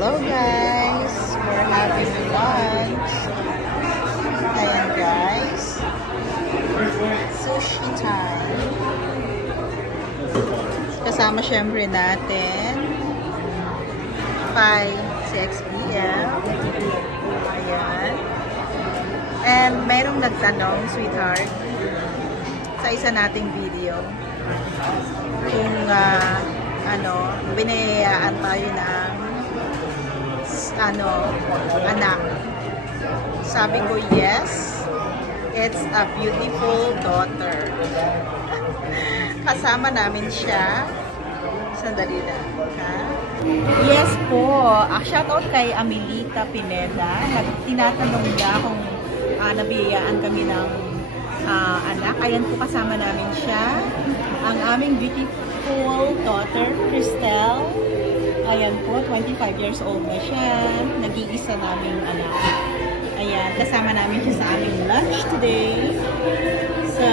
Hello guys! We're having lunch. Ayan guys. Sushi time. Kasama syempre natin 6 p.m. Ayan. And mayroong nagtanong, sweetheart, sa isa nating video kung binayaan tayo ng anak. Sabi ko, yes, it's a beautiful daughter. Kasama namin siya. Sandali lang, ha? Yes po. Shoutout kay Amelita Pineda. Tinatanong niya kung nabiyayaan kami ng anak. Ayan po, kasama namin siya. Ang aming beautiful daughter, Cristel. Ayan po, 25 years old na siya. Nag-iisa naming anak. Ayan, kasama namin siya sa aming lunch today. So,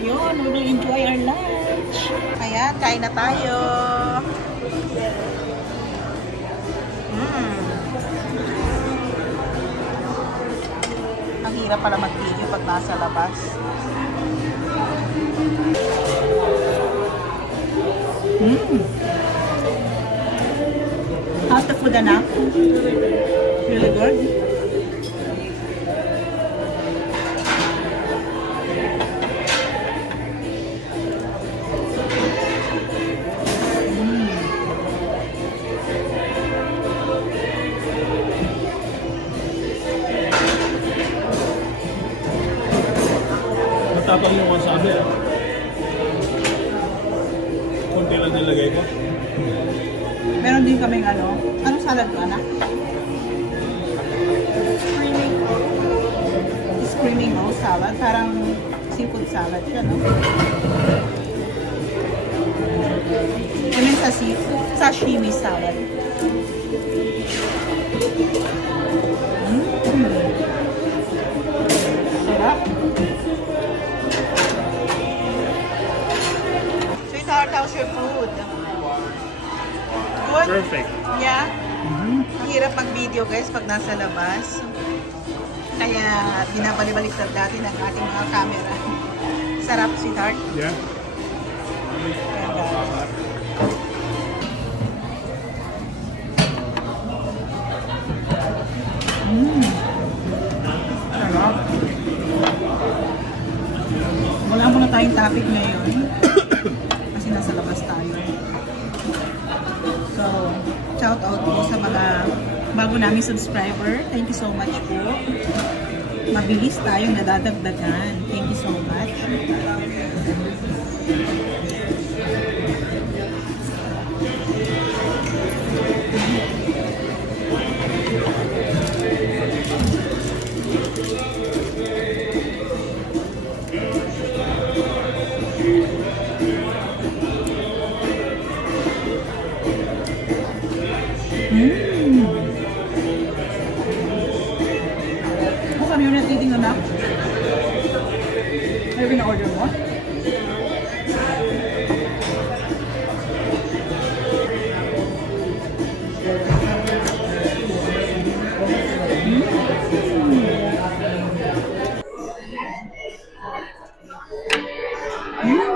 yun, we will enjoy our lunch. Ayan, kain na tayo. Ang hirap pala mag-video pag nasa labas. How's the food, anak? Really good? Matapang yung wasabi, konti lang nilagay ko. Meron din kaming anong salad ko, anak? Screaming roll salad. Parang seafood salad siya, no? I mean, sashimi salad. Sarap. Sweetheart, how's your food? Good? Perfect. Yeah? Ang hirap mag-video guys pag nasa labas. Kaya binabalik-baliktad natin ang ating mga camera. Sarap, sweetheart? Yeah. Sarap. Wala muna tayong topic ngayon. Kasi nasa labas tayo. So, shout out po sa mga bago naming subscriber. Thank you so much po. Mabilis tayong nadadagdagan. Thank you so much. Kung kami yung natiting anak, may pina-order mo?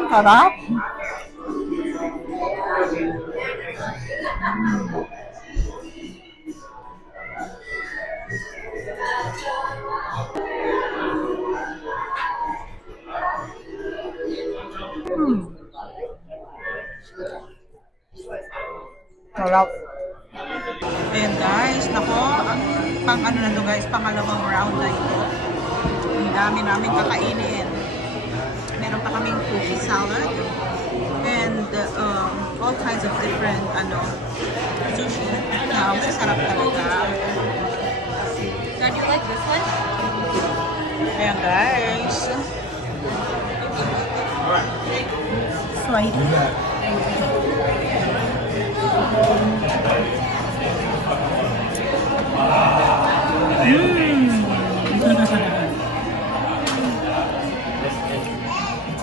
Sarap! Sarap. Ayan guys, nako, pang na to guys, pangalawang round na ito. Ang dami namin kakainin. Meron pa kaming cookie salad and all kinds of different sushi. Masasarap talaga. Dad, you like this one? Ayan guys. Sweet.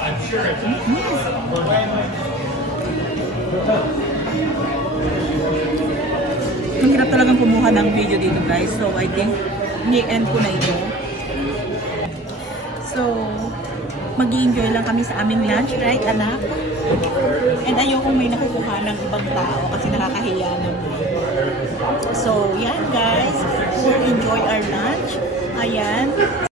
I'm sure it's ang hirap talagang kumuha ng video dito guys. So I think ni-end ko na ito. So mag-i-enjoy lang kami sa aming lunch, right anak? And ayokong may nakukuha ng ibang tao kasi nakakahiya naman. So yan guys, we'll enjoy our lunch. Ayan.